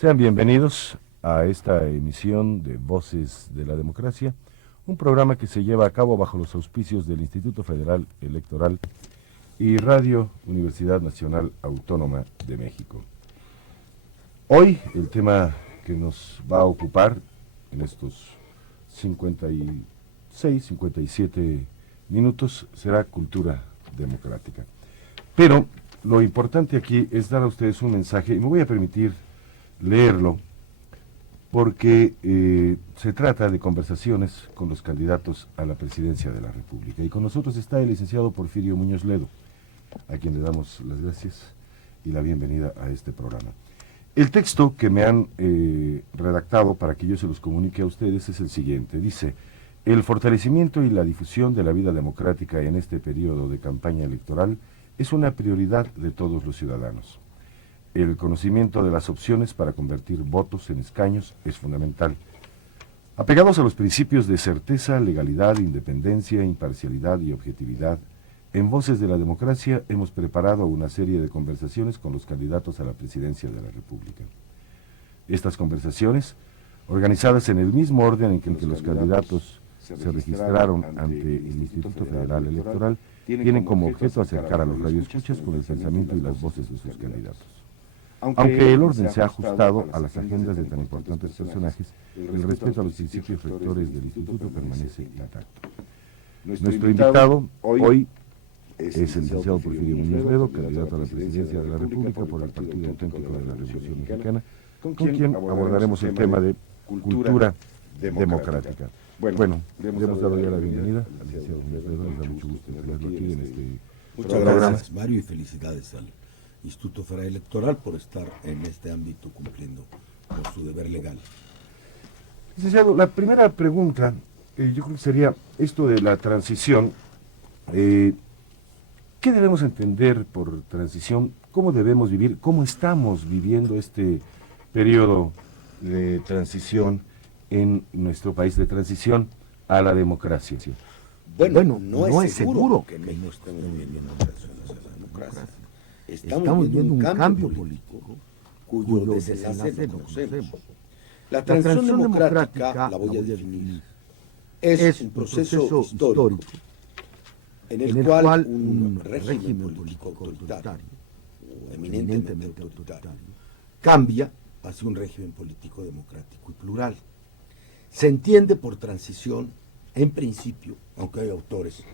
Sean bienvenidos a esta emisión de Voces de la Democracia, un programa que se lleva a cabo bajo los auspicios del Instituto Federal Electoral y Radio Universidad Nacional Autónoma de México. Hoy el tema que nos va a ocupar en estos 56, 57 minutos será cultura democrática. Pero lo importante aquí es dar a ustedes un mensaje, y me voy a permitir leerlo, porque se trata de conversaciones con los candidatos a la presidencia de la República. Y con nosotros está el licenciado Porfirio Muñoz Ledo, a quien le damos las gracias y la bienvenida a este programa. El texto que me han redactado para que yo se los comunique a ustedes es el siguiente. Dice: el fortalecimiento y la difusión de la vida democrática en este periodo de campaña electoral es una prioridad de todos los ciudadanos. El conocimiento de las opciones para convertir votos en escaños es fundamental. Apegados a los principios de certeza, legalidad, independencia, imparcialidad y objetividad, en Voces de la Democracia hemos preparado una serie de conversaciones con los candidatos a la presidencia de la República. Estas conversaciones, organizadas en el mismo orden en que los candidatos se registraron ante el Instituto Federal Electoral, tienen como objeto acercar a los radioescuchas con el pensamiento y las voces de sus candidatos. Aunque el orden se ha ajustado a las agendas de tan importantes personajes, el respeto a los principios rectores del Instituto permanece intacto. Nuestro invitado hoy es el licenciado Porfirio Muñoz Ledo, candidato a la presidencia de la República por el Partido Auténtico de la Revolución Mexicana, con quien abordaremos el tema de cultura democrática. Bueno, le hemos dado ya la bienvenida al licenciado Muñoz Ledo, nos da mucho gusto tenerlo aquí en este Muchas gracias, Mario, y felicidades al Instituto Federal Electoral por estar en este ámbito cumpliendo con su deber legal. Licenciado, la primera pregunta, yo creo que sería esto de la transición. ¿Qué debemos entender por transición? ¿Cómo debemos vivir? ¿Cómo estamos viviendo este periodo de transición en nuestro país, de transición a la democracia? Bueno, no es seguro que en México estemos viviendo una transición hacia la democracia. Estamos viviendo un cambio político cuyo desenlace no conocemos. La transición democrática, la voy a definir, es un proceso histórico en el cual un régimen político autoritario, o eminentemente autoritario, cambia hacia un régimen político democrático y plural. Se entiende por transición, en principio, aunque hay autores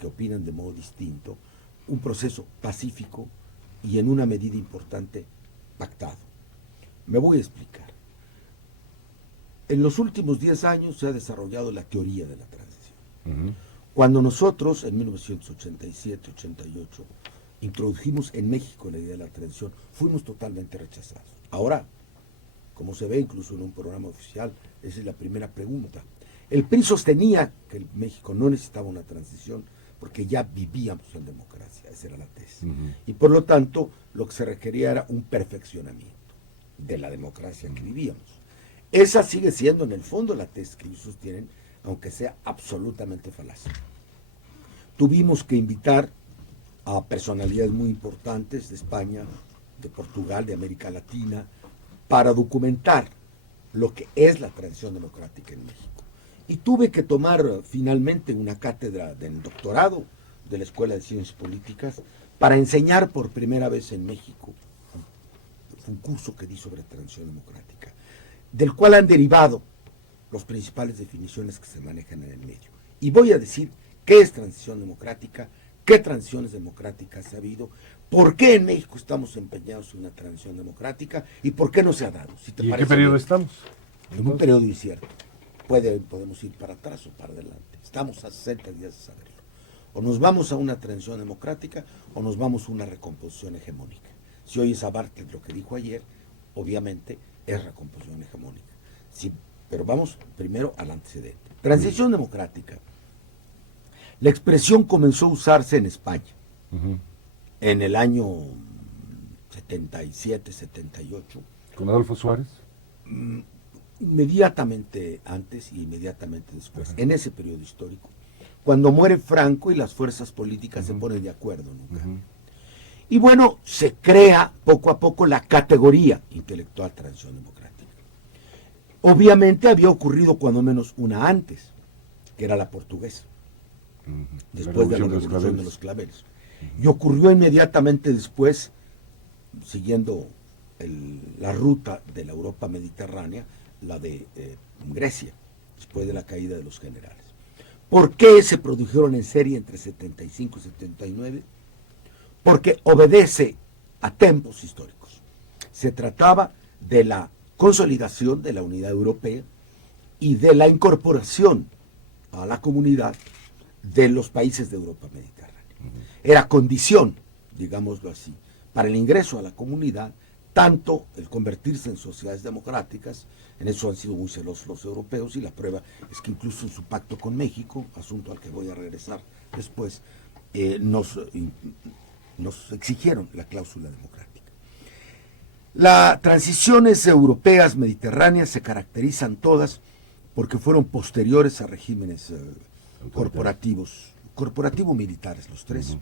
que opinan de modo distinto, un proceso pacífico y en una medida importante pactado. Me voy a explicar. En los últimos 10 años se ha desarrollado la teoría de la transición. Cuando nosotros, en 1987-88, introdujimos en México la idea de la transición, fuimos totalmente rechazados. Ahora, como se ve incluso en un programa oficial, esa es la primera pregunta. El PRI sostenía que México no necesitaba una transición porque ya vivíamos en democracia, esa era la tesis. Y por lo tanto, lo que se requería era un perfeccionamiento de la democracia que vivíamos. Esa sigue siendo en el fondo la tesis que ellos sostienen, aunque sea absolutamente falaz. Tuvimos que invitar a personalidades muy importantes de España, de Portugal, de América Latina, para documentar lo que es la transición democrática en México. Y tuve que tomar finalmente una cátedra del doctorado de la Escuela de Ciencias Políticas para enseñar por primera vez en México. Fue un curso que di sobre transición democrática, del cual han derivado las principales definiciones que se manejan en el medio. Y voy a decir qué es transición democrática, qué transiciones democráticas ha habido, por qué en México estamos empeñados en una transición democrática y por qué no se ha dado. Si te ¿Y en qué periodo estamos? En un periodo incierto. Podemos ir para atrás o para adelante. Estamos a 60 días de saberlo. O nos vamos a una transición democrática o nos vamos a una recomposición hegemónica. Si oyes a Bartlett lo que dijo ayer, obviamente es recomposición hegemónica. Sí, pero vamos primero al antecedente. Transición democrática. La expresión comenzó a usarse en España en el año 77, 78. ¿Con Adolfo Suárez? Inmediatamente antes y inmediatamente después, en ese periodo histórico, cuando muere Franco y las fuerzas políticas se ponen de acuerdo nunca. Y bueno, se crea poco a poco la categoría intelectual transición democrática. Obviamente había ocurrido cuando menos una antes, que era la portuguesa, después de la Revolución de los Claveles. Y ocurrió inmediatamente después, siguiendo la ruta de la Europa mediterránea, la de Grecia, después de la caída de los generales. ¿Por qué se produjeron en serie entre 75 y 79? Porque obedece a tiempos históricos. Se trataba de la consolidación de la unidad europea y de la incorporación a la comunidad de los países de Europa mediterránea. Era condición, digámoslo así, para el ingreso a la comunidad, tanto el convertirse en sociedades democráticas, en eso han sido muy celosos los europeos, y la prueba es que incluso en su pacto con México, asunto al que voy a regresar después, nos exigieron la cláusula democrática. Las transiciones europeas mediterráneas se caracterizan todas porque fueron posteriores a regímenes corporativo-militares los tres,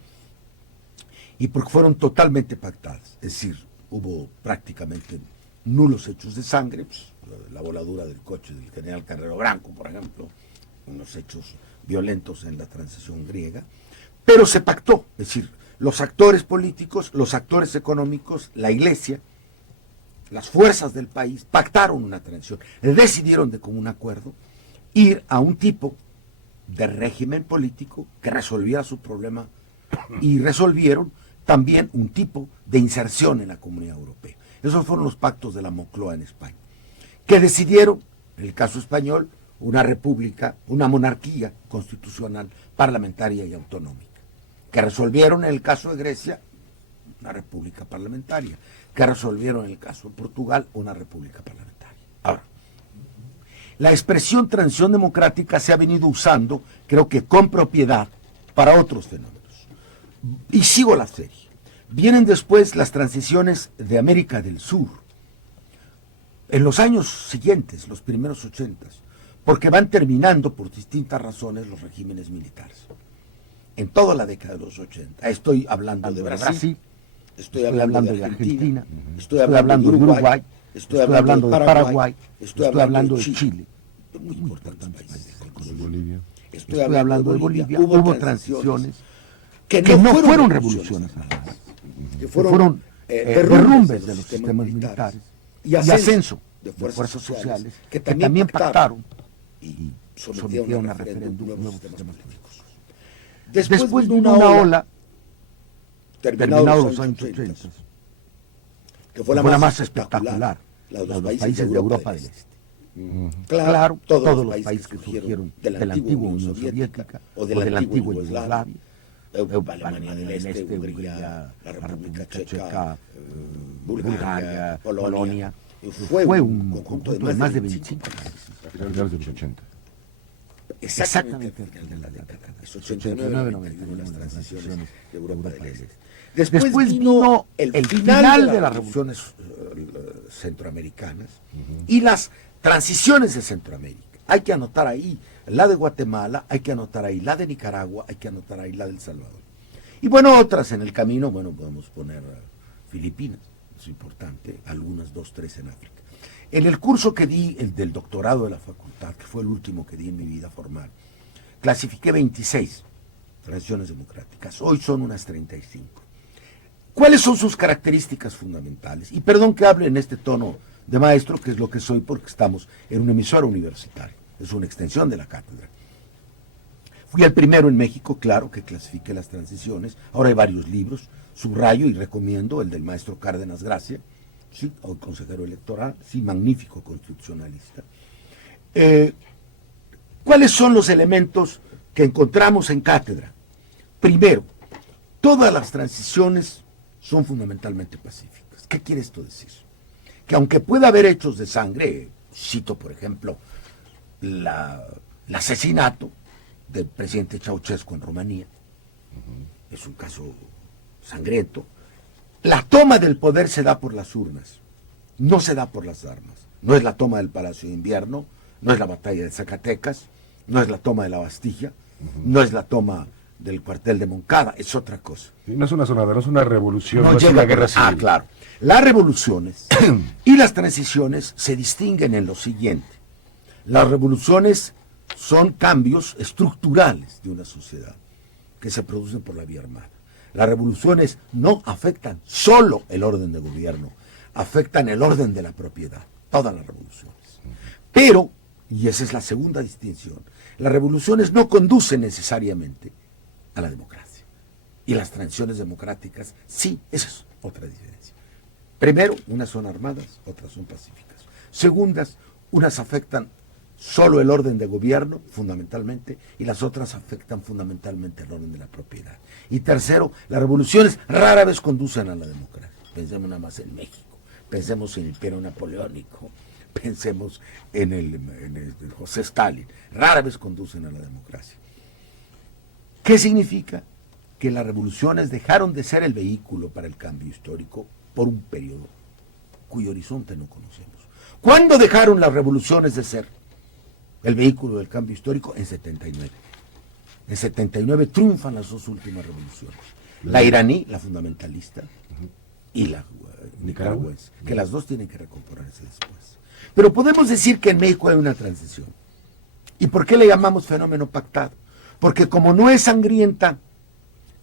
y porque fueron totalmente pactadas, es decir, hubo prácticamente nulos hechos de sangre, pues, la voladura del coche del general Carrero Branco, por ejemplo, unos hechos violentos en la transición griega, pero se pactó, es decir, los actores políticos, los actores económicos, la iglesia, las fuerzas del país pactaron una transición, decidieron de común acuerdo ir a un tipo de régimen político que resolviera su problema, y resolvieron también un tipo de inserción en la Comunidad Europea. Esos fueron los pactos de la Moncloa en España, que decidieron, en el caso español, una república, una monarquía constitucional, parlamentaria y autonómica, que resolvieron en el caso de Grecia una república parlamentaria, que resolvieron en el caso de Portugal una república parlamentaria. Ahora, la expresión transición democrática se ha venido usando, creo que con propiedad, para otros fenómenos. Y sigo la serie. Vienen después las transiciones de América del Sur, en los años siguientes, los primeros 80, porque van terminando por distintas razones los regímenes militares. En toda la década de los 80, estoy hablando de Brasil, estoy hablando de Argentina, estoy hablando de Uruguay, estoy hablando de Paraguay, estoy hablando de Chile, muy importantes países. Bolivia. Estoy hablando de Bolivia. Hubo transiciones que no fueron revoluciones armadas, que fueron derrumbes de los sistemas militares y ascenso de fuerzas sociales que también pactaron y sometieron a referéndum nuevos sistemas políticos. Después de una ola, terminados los años 80, que fue la más espectacular, la de los países de Europa del Este. Claro, todos los países que surgieron de la antigua Unión Soviética o de la antigua Yugoslavia, Alemania del Este, Hungría, la República Checa, Bulgaria, Polonia. Fue un conjunto de más de 25 países. A finales de los 80. Exactamente al final de la década. Es 89, 91 las transiciones de Europa del Este. Después vino el final de las revoluciones centroamericanas y las transiciones de Centroamérica. Hay que anotar ahí la de Guatemala, hay que anotar ahí la de Nicaragua, hay que anotar ahí la de El Salvador. Y bueno, otras en el camino, bueno, podemos poner Filipinas, es importante, algunas, 2, 3 en África. En el curso que di, el del doctorado de la facultad, que fue el último que di en mi vida formal, clasifiqué 26 transiciones democráticas, hoy son unas 35. ¿Cuáles son sus características fundamentales? Y perdón que hable en este tono de maestro, que es lo que soy, porque estamos en una emisora universitaria, es una extensión de la cátedra. Fui el primero en México, claro, que clasifiqué las transiciones. Ahora hay varios libros, subrayo y recomiendo el del maestro Cárdenas Gracia, sí, hoy consejero electoral, sí, magnífico constitucionalista. ¿Cuáles son los elementos que encontramos en cátedra? Primero, todas las transiciones son fundamentalmente pacíficas. ¿Qué quiere esto decir? Que aunque pueda haber hechos de sangre, cito por ejemplo el asesinato del presidente Ceausescu en Rumanía, es un caso sangriento, la toma del poder se da por las urnas, no se da por las armas. No es la toma del Palacio de Invierno, no es la batalla de Zacatecas, no es la toma de la Bastilla, no es la toma del cuartel de Moncada, es otra cosa. Sí, no es una sonada, no es una revolución, No no es llega una por- guerra civil. Ah, claro. Las revoluciones y las transiciones se distinguen en lo siguiente. Las revoluciones son cambios estructurales de una sociedad que se producen por la vía armada. Las revoluciones no afectan solo el orden de gobierno, afectan el orden de la propiedad, todas las revoluciones. Pero, y esa es la segunda distinción, las revoluciones no conducen necesariamente a la democracia. Y las transiciones democráticas, sí, esa es otra diferencia. Primero, unas son armadas, otras son pacíficas. Segundas, unas afectan solo el orden de gobierno, fundamentalmente, y las otras afectan fundamentalmente el orden de la propiedad. Y tercero, las revoluciones rara vez conducen a la democracia. Pensemos nada más en México, pensemos en el Imperio Napoleónico, pensemos en el José Stalin. Rara vez conducen a la democracia. ¿Qué significa? Que las revoluciones dejaron de ser el vehículo para el cambio histórico por un periodo cuyo horizonte no conocemos. ¿Cuándo dejaron las revoluciones de ser el vehículo del cambio histórico? En 79. En 79 triunfan las dos últimas revoluciones. La iraní, la fundamentalista, y la nicaragüense, que las dos tienen que recomponerse después. Pero podemos decir que en México hay una transición. ¿Y por qué le llamamos fenómeno pactado? Porque como no es sangrienta,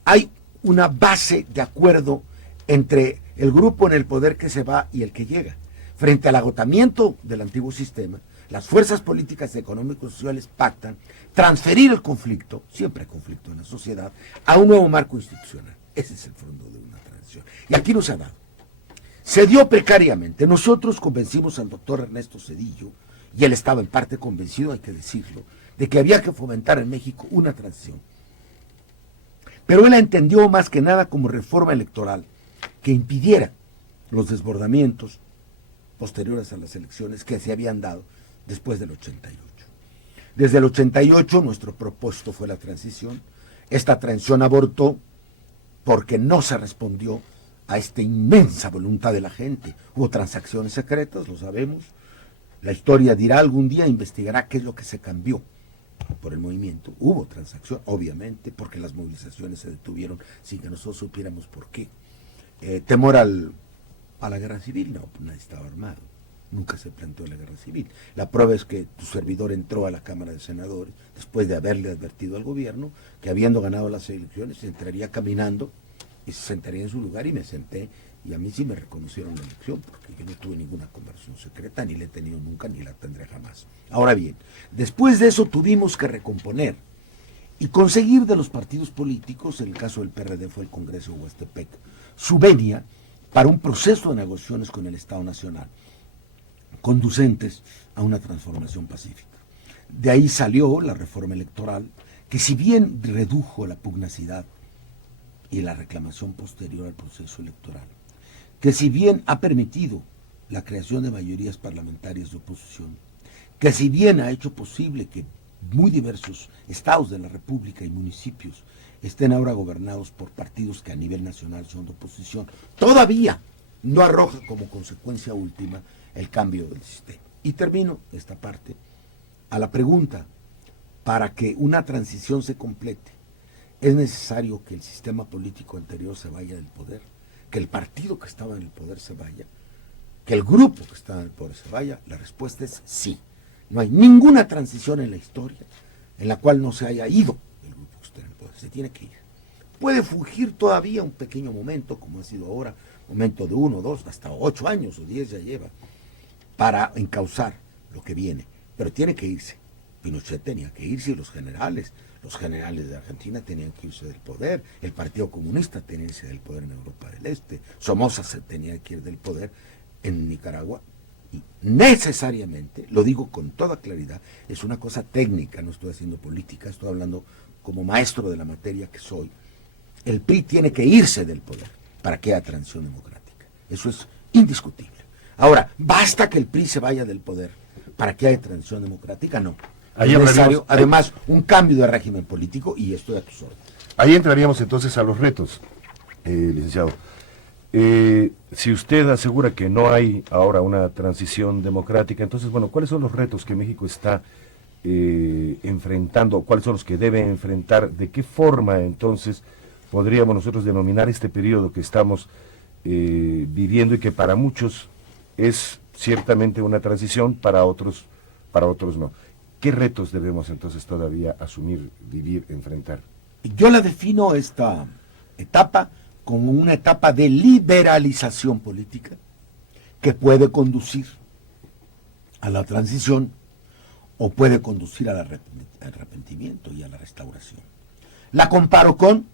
hay una base de acuerdo entre el grupo en el poder que se va y el que llega. Frente al agotamiento del antiguo sistema, las fuerzas políticas, económicas y sociales pactan transferir el conflicto, siempre hay conflicto en la sociedad, a un nuevo marco institucional. Ese es el fondo de una transición. Y aquí no se ha dado. Se dio precariamente. Nosotros convencimos al doctor Ernesto Zedillo, y él estaba en parte convencido, hay que decirlo, de que había que fomentar en México una transición. Pero él la entendió más que nada como reforma electoral que impidiera los desbordamientos posteriores a las elecciones que se habían dado después del 88. Desde el 88 nuestro propósito fue la transición. Esta transición abortó porque no se respondió a esta inmensa voluntad de la gente. Hubo transacciones secretas, lo sabemos. La historia dirá algún día, investigará qué es lo que se cambió por el movimiento. Hubo transacción, obviamente, porque las movilizaciones se detuvieron sin que nosotros supiéramos por qué. Temor a la guerra civil, no, nadie estaba armado. Nunca se planteó la guerra civil. La prueba es que tu servidor entró a la Cámara de Senadores después de haberle advertido al gobierno que habiendo ganado las elecciones entraría caminando y se sentaría en su lugar, y me senté, y a mí sí me reconocieron la elección porque yo no tuve ninguna conversación secreta, ni la he tenido nunca, ni la tendré jamás. Ahora bien, después de eso tuvimos que recomponer y conseguir de los partidos políticos, en el caso del PRD fue el Congreso de Huastepec, su venia para un proceso de negociaciones con el Estado Nacional, conducentes a una transformación pacífica. De ahí salió la reforma electoral, que si bien redujo la pugnacidad y la reclamación posterior al proceso electoral, que si bien ha permitido la creación de mayorías parlamentarias de oposición, que si bien ha hecho posible que muy diversos estados de la República y municipios estén ahora gobernados por partidos que a nivel nacional son de oposición, todavía no arroja como consecuencia última el cambio del sistema. Y termino esta parte a la pregunta: para que una transición se complete, ¿es necesario que el sistema político anterior se vaya del poder? ¿Que el partido que estaba en el poder se vaya? ¿Que el grupo que estaba en el poder se vaya? La respuesta es sí. No hay ninguna transición en la historia en la cual no se haya ido el grupo que está en el poder. Se tiene que ir. Puede fugir todavía un pequeño momento, como ha sido ahora, momento de 1, 2, hasta 8 años o 10 ya lleva, para encauzar lo que viene. Pero tiene que irse. Pinochet tenía que irse, y los generales de Argentina tenían que irse del poder, el Partido Comunista tenía que irse del poder en Europa del Este, Somoza se tenía que ir del poder en Nicaragua, y necesariamente, lo digo con toda claridad, es una cosa técnica, no estoy haciendo política, estoy hablando como maestro de la materia que soy. El PRI tiene que irse del poder para que haya transición democrática. Eso es indiscutible. Ahora, ¿basta que el PRI se vaya del poder para que haya transición democrática? No. Es necesario, además, un cambio de régimen político, y estoy a tus órdenes. Ahí entraríamos entonces a los retos, licenciado. Si usted asegura que no hay ahora una transición democrática, entonces, bueno, ¿cuáles son los retos que México está enfrentando, cuáles son los que debe enfrentar, de qué forma entonces podríamos nosotros denominar este periodo que estamos viviendo y que para muchos es ciertamente una transición, para otros no. ¿Qué retos debemos entonces todavía asumir, vivir, enfrentar? Yo la defino esta etapa como una etapa de liberalización política que puede conducir a la transición o puede conducir al arrepentimiento y a la restauración. La comparo con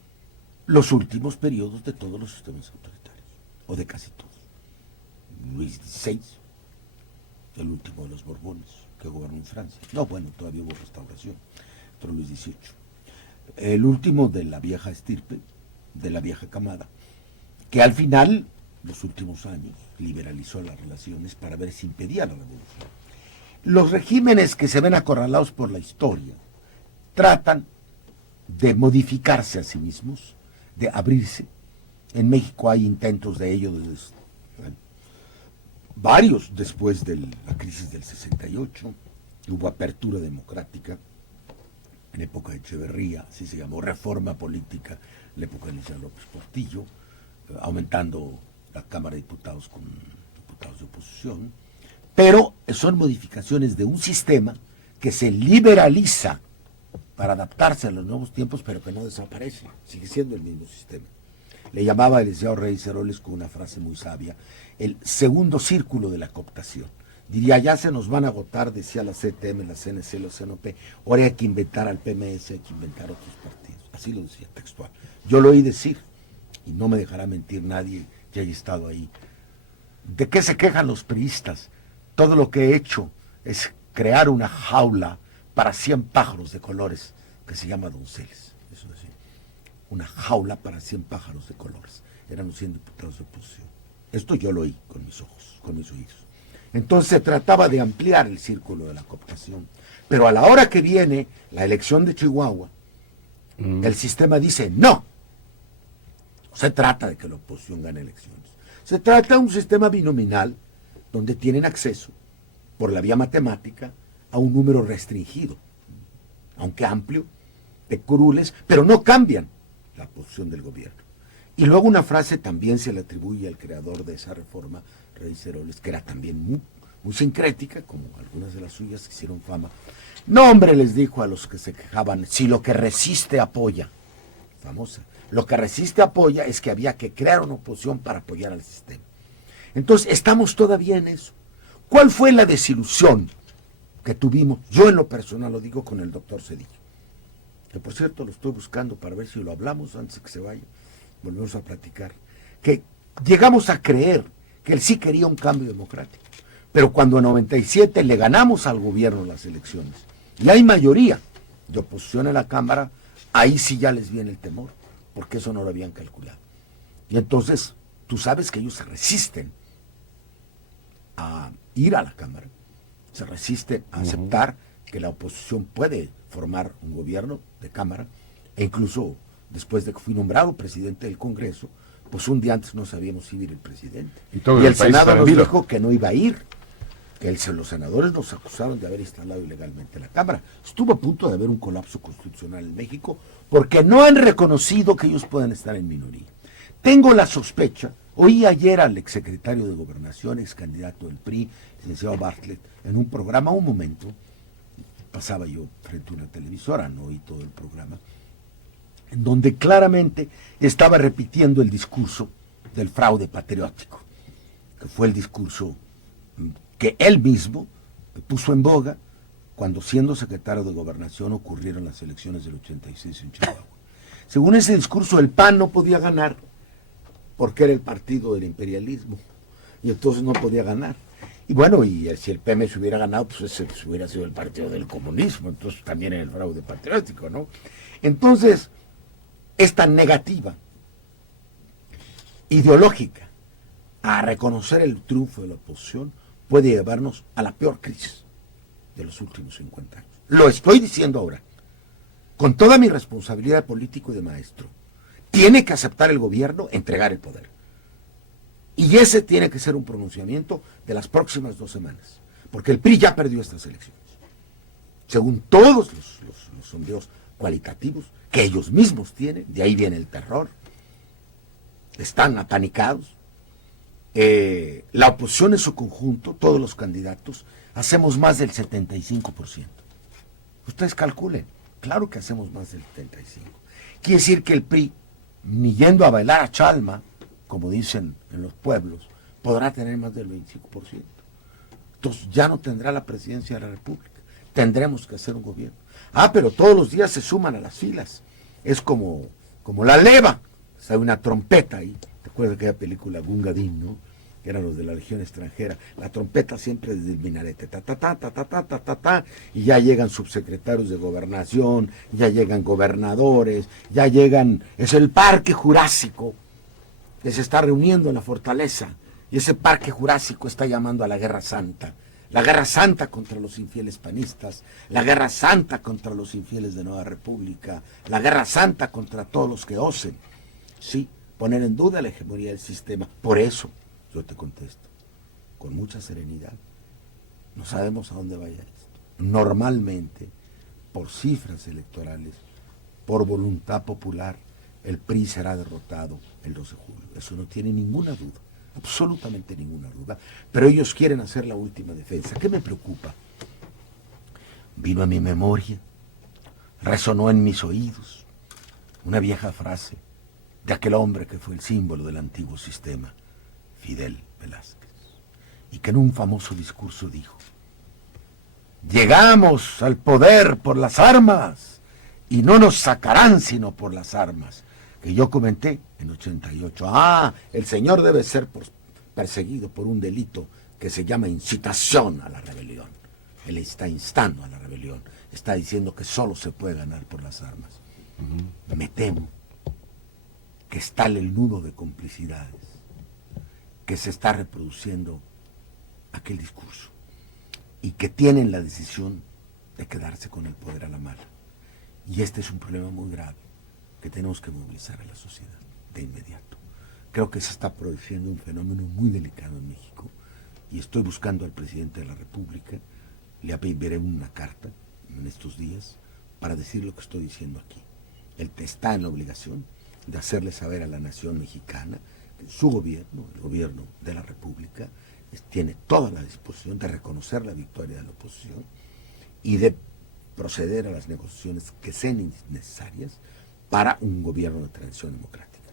los últimos periodos de todos los sistemas autoritarios, o de casi todos. Luis XVI, el último de los Borbones, que gobernó en Francia. No, bueno, todavía hubo restauración, pero Luis XVIII. El último de la vieja estirpe, de la vieja camada, que al final, los últimos años, liberalizó las relaciones para ver si impedía la revolución. Los regímenes que se ven acorralados por la historia tratan de modificarse a sí mismos, de abrirse. En México hay intentos de ello desde varios después de la crisis del 68, hubo apertura democrática en época de Echeverría, así se llamó, reforma política en la época de Elisa López Portillo, aumentando la Cámara de Diputados con diputados de oposición, pero son modificaciones de un sistema que se liberaliza para adaptarse a los nuevos tiempos, pero que no desaparece, sigue siendo el mismo sistema. Le llamaba el licenciado Reyes Heroles con una frase muy sabia, el segundo círculo de la cooptación. Diría, ya se nos van a agotar, decía la CTM, la CNC, la CNP, ahora hay que inventar al PMS, hay que inventar otros partidos. Así lo decía textual. Yo lo oí decir, y no me dejará mentir nadie que haya estado ahí. ¿De qué se quejan los priistas? Todo lo que he hecho es crear una jaula para 100 pájaros de colores, que se llama Donceles. Eso decía. Una jaula para 100 pájaros de colores. Eran los 100 diputados de oposición. Esto yo lo oí con mis ojos, con mis oídos. Entonces se trataba de ampliar el círculo de la cooptación. Pero a la hora que viene la elección de Chihuahua, el sistema dice no. Se trata de que la oposición gane elecciones. Se trata de un sistema binominal donde tienen acceso, por la vía matemática, a un número restringido, aunque amplio, de curules, pero no cambian la posición del gobierno. Y luego una frase también se le atribuye al creador de esa reforma, Reyes Heroles, que era también muy sincrética, como algunas de las suyas que hicieron fama. No, hombre, les dijo a los que se quejaban, si lo que resiste apoya, famosa, lo que resiste apoya es que había que crear una oposición para apoyar al sistema. Entonces, estamos todavía en eso. ¿Cuál fue la desilusión que tuvimos? Yo en lo personal lo digo con el doctor Zedillo, que por cierto lo estoy buscando para ver si lo hablamos antes de que se vaya, volvemos a platicar, que llegamos a creer que él sí quería un cambio democrático, pero cuando en 97 le ganamos al gobierno las elecciones, y hay mayoría de oposición en la Cámara, ahí sí ya les viene el temor, porque eso no lo habían calculado. Y entonces, tú sabes que ellos se resisten a ir a la Cámara, se resisten a aceptar que la oposición puede formar un gobierno de Cámara, e incluso después de que fui nombrado presidente del Congreso, pues un día antes no sabíamos si iba a ir el presidente. Y el Senado nos dijo que no iba a ir, que los senadores nos acusaron de haber instalado ilegalmente la Cámara. Estuvo a punto de haber un colapso constitucional en México porque no han reconocido que ellos puedan estar en minoría. Tengo la sospecha, oí ayer al exsecretario de Gobernación, ex candidato del PRI, licenciado Bartlett, en un programa, un momento, pasaba yo frente a una televisora, no oí todo el programa, en donde claramente estaba repitiendo el discurso del fraude patriótico, que fue el discurso que él mismo puso en boga cuando, siendo secretario de Gobernación, ocurrieron las elecciones del 86 en Chihuahua. Según ese discurso, el PAN no podía ganar porque era el partido del imperialismo y entonces no podía ganar. Y bueno, y si el PMS hubiera ganado, pues ese hubiera sido el partido del comunismo, entonces también era el fraude patriótico, ¿no? Entonces, esta negativa ideológica a reconocer el triunfo de la oposición puede llevarnos a la peor crisis de los últimos 50 años. Lo estoy diciendo ahora, con toda mi responsabilidad de político y de maestro. Tiene que aceptar el gobierno, entregar el poder. Y ese tiene que ser un pronunciamiento de las próximas 2 semanas, porque el PRI ya perdió estas elecciones. según todos los sondeos cualitativos que ellos mismos tienen, de ahí viene el terror. Están apanicados. La oposición en su conjunto, todos los candidatos, hacemos más del 75%. Ustedes calculen, claro que hacemos más del 75%. Quiere decir que el PRI, ni yendo a bailar a Chalma, como dicen en los pueblos, podrá tener más del 25%. Entonces ya no tendrá la presidencia de la República. Tendremos que hacer un gobierno. Pero todos los días se suman a las filas. Es como la leva. Hay una trompeta ahí. ¿Te acuerdas de aquella película Gungadin, no? Que eran los de la Legión extranjera. La trompeta siempre desde el minarete. Ta, ta, ta, ta, ta, ta, ta, ta, ta. Y ya llegan subsecretarios de gobernación, ya llegan gobernadores, ya llegan... Es el Parque Jurásico que se está reuniendo en la fortaleza. Y ese Parque Jurásico está llamando a la Guerra Santa. La Guerra Santa contra los infieles panistas, la Guerra Santa contra los infieles de Nueva República, la Guerra Santa contra todos los que osen, sí, poner en duda la hegemonía del sistema. Por eso, yo te contesto, con mucha serenidad, no sabemos a dónde vaya esto. Normalmente, por cifras electorales, por voluntad popular, el PRI será derrotado el 2 de julio. Eso no tiene ninguna duda. Absolutamente ninguna duda, pero ellos quieren hacer la última defensa. ¿Qué me preocupa? Vino a mi memoria, resonó en mis oídos una vieja frase de aquel hombre que fue el símbolo del antiguo sistema, Fidel Velázquez, y que en un famoso discurso dijo: llegamos al poder por las armas y no nos sacarán sino por las armas. Que yo comenté en 88. El señor debe ser perseguido por un delito que se llama incitación a la rebelión. Él está instando a la rebelión. Está diciendo que solo se puede ganar por las armas. Me temo que es tal el nudo de complicidades que se está reproduciendo aquel discurso y que tienen la decisión de quedarse con el poder a la mala. Y este es un problema muy grave que tenemos que movilizar a la sociedad de inmediato. Creo que se está produciendo un fenómeno muy delicado en México y estoy buscando al presidente de la República. Le enviaré una carta en estos días para decir lo que estoy diciendo aquí. Él está en la obligación de hacerle saber a la nación mexicana que su gobierno, el gobierno de la República, tiene toda la disposición de reconocer la victoria de la oposición y de proceder a las negociaciones que sean necesarias para un gobierno de transición democrática.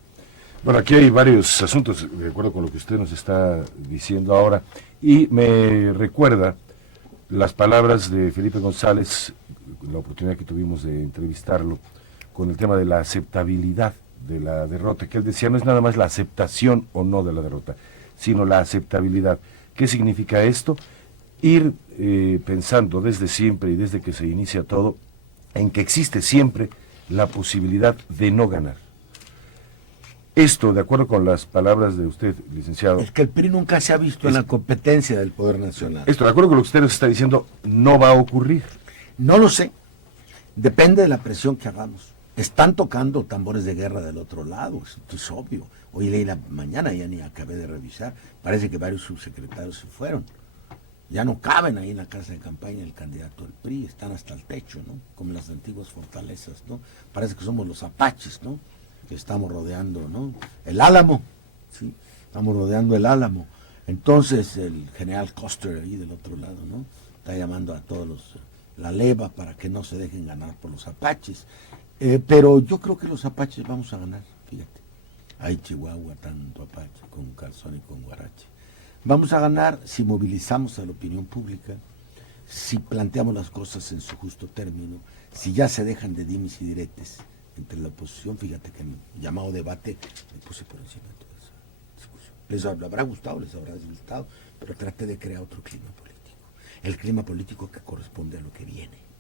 Bueno, aquí hay varios asuntos, de acuerdo con lo que usted nos está diciendo ahora, y me recuerda las palabras de Felipe González, la oportunidad que tuvimos de entrevistarlo, con el tema de la aceptabilidad de la derrota, que él decía no es nada más la aceptación o no de la derrota, sino la aceptabilidad. ¿Qué significa esto? Ir pensando desde siempre y desde que se inicia todo, en que existe siempre la posibilidad de no ganar. Esto, de acuerdo con las palabras de usted, licenciado... Es que el PRI nunca se ha visto en la competencia del Poder Nacional. Esto, de acuerdo con lo que usted nos está diciendo, no va a ocurrir. No lo sé. Depende de la presión que hagamos. Están tocando tambores de guerra del otro lado, esto es obvio. Hoy leí la mañana, ya ni acabé de revisar, parece que varios subsecretarios se fueron. Ya no caben ahí en la casa de campaña el candidato del PRI, están hasta el techo, ¿no? Como las antiguas fortalezas, ¿no? Parece que somos los apaches, ¿no? Que estamos rodeando, ¿no? El Álamo, ¿sí? Estamos rodeando el Álamo. Entonces el general Custer ahí del otro lado, ¿no? Está llamando a todos la leva para que no se dejen ganar por los apaches. Pero yo creo que los apaches vamos a ganar, fíjate. Hay Chihuahua, tanto apache, con calzón y con guarache. Vamos a ganar si movilizamos a la opinión pública, si planteamos las cosas en su justo término, si ya se dejan de dimes y diretes entre la oposición. Fíjate que en el llamado debate me puse por encima de toda esa discusión. Les habrá gustado, les habrá disgustado, pero traté de crear otro clima político. El clima político que corresponde a lo que viene.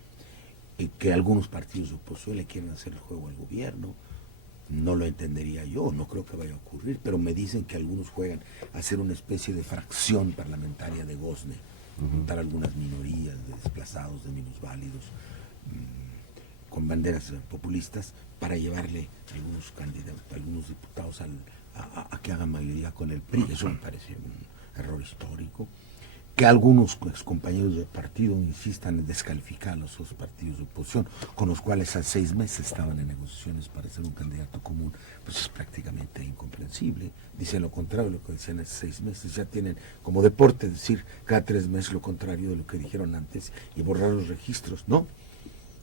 Y que algunos partidos de oposición le quieren hacer el juego al gobierno. No lo entendería yo, no creo que vaya a ocurrir, pero me dicen que algunos juegan a hacer una especie de fracción parlamentaria de gozne, juntar algunas minorías de desplazados, de minusválidos, con banderas populistas, para llevarle algunos candidatos, algunos diputados a que hagan mayoría con el PRI. Eso me parece un error histórico. que algunos compañeros del partido insistan en descalificar a los dos partidos de oposición, con los cuales hace 6 meses estaban en negociaciones para ser un candidato común, pues es prácticamente incomprensible. Dicen lo contrario de lo que decían hace 6 meses, ya tienen como deporte decir cada 3 meses lo contrario de lo que dijeron antes y borrar los registros, ¿no?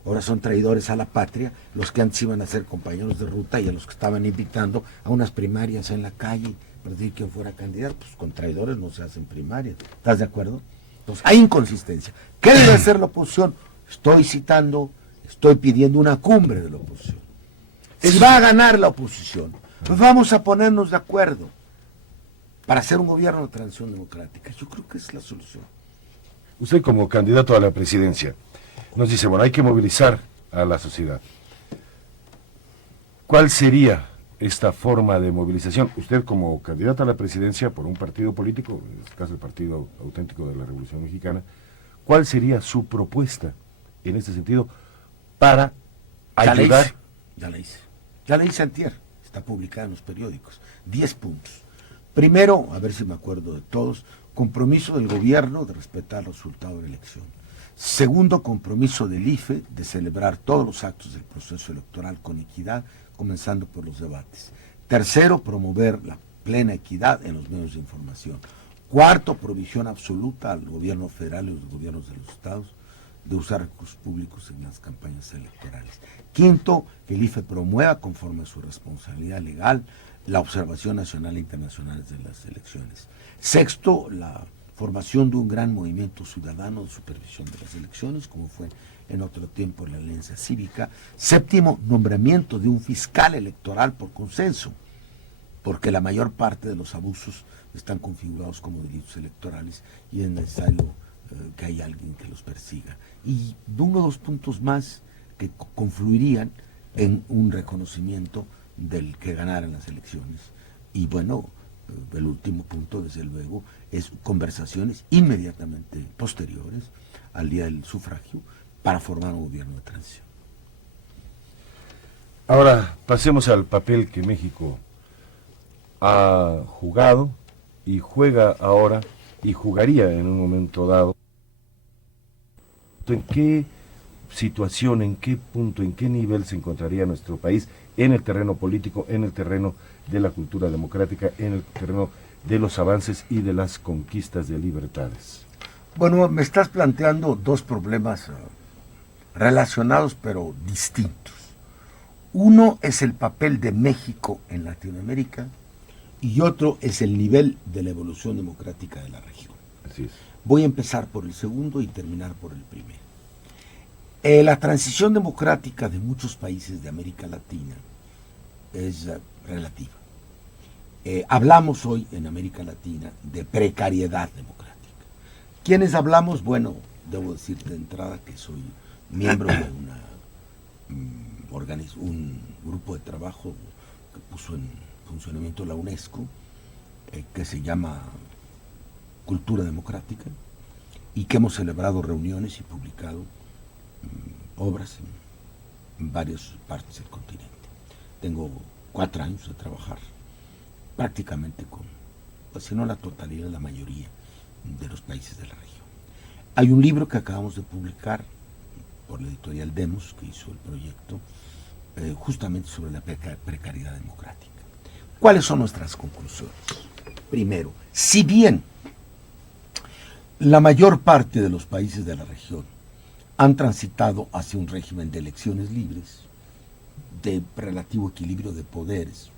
Ahora son traidores a la patria los que antes iban a ser compañeros de ruta y a los que estaban invitando a unas primarias en la calle para decir quién fuera candidato. Pues con traidores no se hacen primarias. ¿Estás de acuerdo? Entonces hay inconsistencia. ¿Qué debe hacer la oposición? Estoy pidiendo una cumbre de la oposición. Si va a ganar la oposición, pues vamos a ponernos de acuerdo para hacer un gobierno de transición democrática. Yo creo que es la solución. Usted como candidato a la presidencia nos dice, bueno, hay que movilizar a la sociedad. ¿Cuál sería esta forma de movilización? Usted como candidato a la presidencia por un partido político, en este caso el Partido Auténtico de la Revolución Mexicana, ¿cuál sería su propuesta en este sentido para ayudar? Ya la hice antier, está publicada en los periódicos. 10 puntos. Primero, a ver si me acuerdo de todos, compromiso del gobierno de respetar el resultado de la elección. Segundo, compromiso del IFE de celebrar todos los actos del proceso electoral con equidad, comenzando por los debates. Tercero, promover la plena equidad en los medios de información. Cuarto, provisión absoluta al gobierno federal y a los gobiernos de los estados de usar recursos públicos en las campañas electorales. Quinto, que el IFE promueva, conforme a su responsabilidad legal, la observación nacional e internacional de las elecciones. Sexto, la formación de un gran movimiento ciudadano de supervisión de las elecciones, como fue en otro tiempo la Alianza Cívica. Séptimo, nombramiento de un fiscal electoral por consenso, porque la mayor parte de los abusos están configurados como delitos electorales y es necesario que haya alguien que los persiga. Y uno o dos puntos más que confluirían en un reconocimiento del que ganaran las elecciones. Y bueno, el último punto, desde luego, es conversaciones inmediatamente posteriores al día del sufragio para formar un gobierno de transición. Ahora, pasemos al papel que México ha jugado y juega ahora y jugaría en un momento dado. ¿En qué situación, en qué punto, en qué nivel se encontraría nuestro país en el terreno político, en el terreno de la cultura democrática, en el terreno de los avances y de las conquistas de libertades? Bueno, me estás planteando dos problemas relacionados pero distintos. Uno es el papel de México en Latinoamérica y otro es el nivel de la evolución democrática de la región. Así es. Voy a empezar por el segundo y terminar por el primero. La transición democrática de muchos países de América Latina es relativa. Hablamos hoy en América Latina de precariedad democrática. ¿Quiénes hablamos? Bueno, debo decirte de entrada que soy miembro de un grupo de trabajo que puso en funcionamiento la UNESCO, que se llama Cultura Democrática, y que hemos celebrado reuniones y publicado obras en varias partes del continente. Tengo 4 años de trabajar prácticamente con, pues si no la totalidad, la mayoría de los países de la región. Hay un libro que acabamos de publicar por la editorial Demos, que hizo el proyecto, justamente sobre la precariedad democrática. ¿Cuáles son nuestras conclusiones? Primero, si bien la mayor parte de los países de la región han transitado hacia un régimen de elecciones libres, de relativo equilibrio de poderes,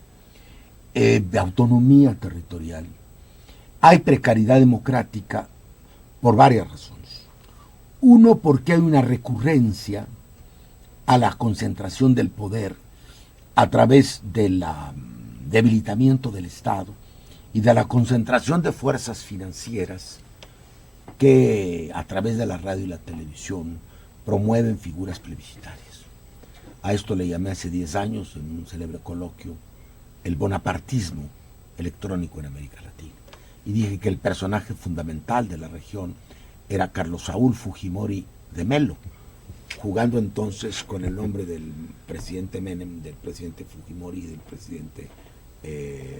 de autonomía territorial, hay precariedad democrática por varias razones. Uno, porque hay una recurrencia a la concentración del poder a través del debilitamiento del Estado y de la concentración de fuerzas financieras que a través de la radio y la televisión promueven figuras plebiscitarias. A esto le llamé hace 10 años, en un célebre coloquio, el bonapartismo electrónico en América Latina. Y dije que el personaje fundamental de la región era Carlos Saúl Fujimori de Melo, jugando entonces con el nombre del presidente Menem, del presidente Fujimori y del presidente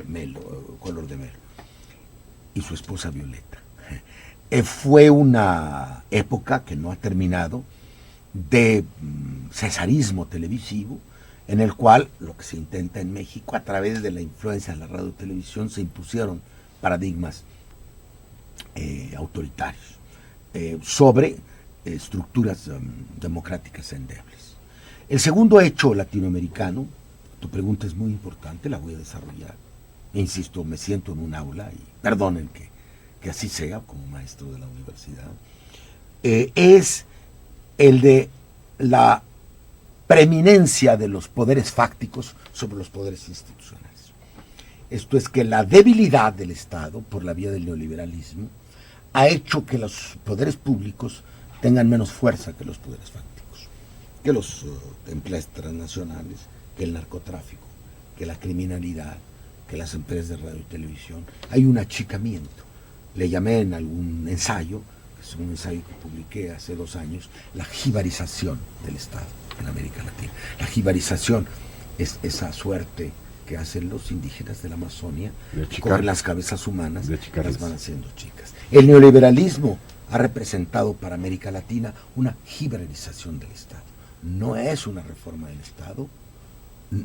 Melo, Collor de Melo, y su esposa Violeta. fue una época que no ha terminado de cesarismo televisivo, en el cual lo que se intenta en México, a través de la influencia de la radio y televisión, se impusieron paradigmas autoritarios sobre estructuras democráticas endebles. El segundo hecho latinoamericano, tu pregunta es muy importante, la voy a desarrollar. Insisto, me siento en un aula y perdonen que así sea como maestro de la universidad, es el de la preeminencia de los poderes fácticos sobre los poderes institucionales. Esto es que la debilidad del Estado, por la vía del neoliberalismo, ha hecho que los poderes públicos tengan menos fuerza que los poderes fácticos, que los empleos transnacionales, que el narcotráfico, que la criminalidad, que las empresas de radio y televisión. Hay un achicamiento. Le llamé en algún ensayo, es un ensayo que publiqué hace 2 años, la jibarización del Estado en América Latina. La jibarización es esa suerte que hacen los indígenas de la Amazonia, que cogen las cabezas humanas y las van haciendo chicas. El neoliberalismo ha representado para América Latina una jibarización del Estado. No es una reforma del Estado,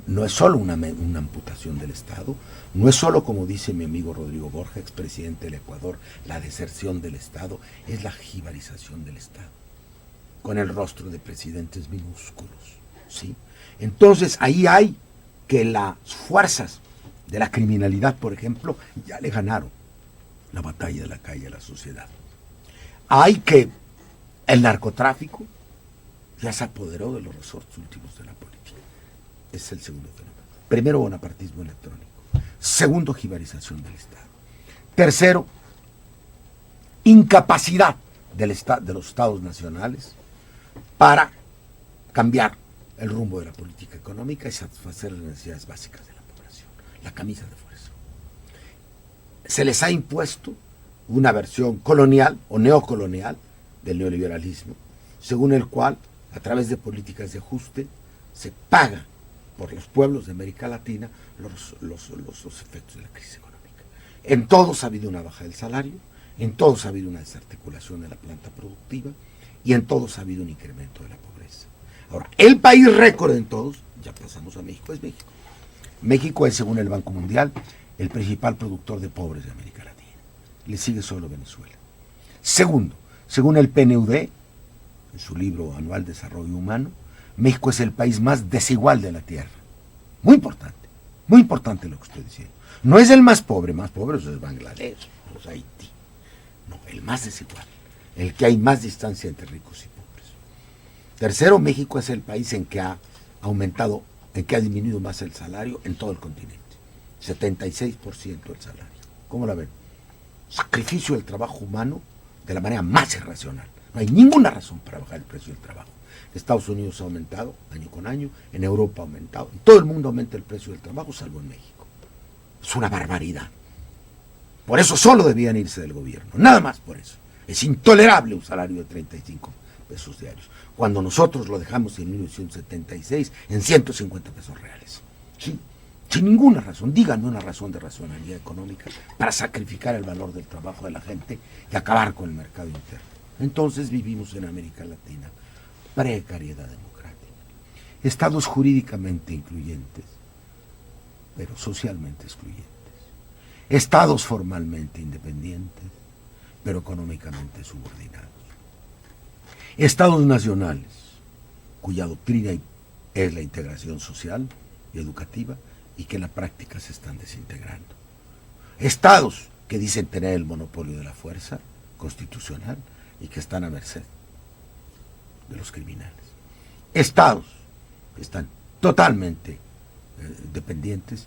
no es solo una amputación del Estado, no es solo, como dice mi amigo Rodrigo Borja, expresidente del Ecuador, la deserción del Estado, es la jibarización del Estado, con el rostro de presidentes minúsculos, ¿sí? Entonces ahí hay que las fuerzas de la criminalidad, por ejemplo, ya le ganaron la batalla de la calle a la sociedad. Hay que el narcotráfico ya se apoderó de los resortes últimos de la política. Es el segundo fenómeno. Primero, bonapartismo electrónico. Segundo, jibarización del Estado. Tercero, incapacidad de los estados nacionales para cambiar el rumbo de la política económica y satisfacer las necesidades básicas de la población. La camisa de fuerza. Se les ha impuesto una versión colonial o neocolonial del neoliberalismo, según el cual, a través de políticas de ajuste, se paga por los pueblos de América Latina los efectos de la crisis económica. En todos ha habido una baja del salario, en todos ha habido una desarticulación de la planta productiva y en todos ha habido un incremento de la pobreza. Ahora, el país récord en todos, ya pasamos a México, es México. México es, según el Banco Mundial, el principal productor de pobres de América Latina. Le sigue solo Venezuela. Segundo, según el PNUD, en su libro anual Desarrollo Humano, México es el país más desigual de la Tierra. Muy importante lo que estoy diciendo. No es el más pobre eso es Bangladesh, es Haití. No, el más desigual, el que hay más distancia entre ricos y pobres. Tercero, México es el país en que ha aumentado, en que ha disminuido más el salario en todo el continente. 76% del salario. ¿Cómo la ven? Sacrificio del trabajo humano de la manera más irracional. No hay ninguna razón para bajar el precio del trabajo. En Estados Unidos ha aumentado año con año, en Europa ha aumentado, en todo el mundo aumenta el precio del trabajo, salvo en México. Es una barbaridad. Por eso solo debían irse del gobierno, nada más por eso. Es intolerable un salario de 35 pesos diarios, cuando nosotros lo dejamos en 1976 en 150 pesos reales. ¿Sí? Sin ninguna razón, díganme una razón de racionalidad económica para sacrificar el valor del trabajo de la gente y acabar con el mercado interno. Entonces vivimos en América Latina precariedad democrática, estados jurídicamente incluyentes, pero socialmente excluyentes, estados formalmente independientes, pero económicamente subordinados, estados nacionales, cuya doctrina es la integración social y educativa y que en la práctica se están desintegrando, estados que dicen tener el monopolio de la fuerza constitucional y que están a merced de los criminales. Estados que están totalmente dependientes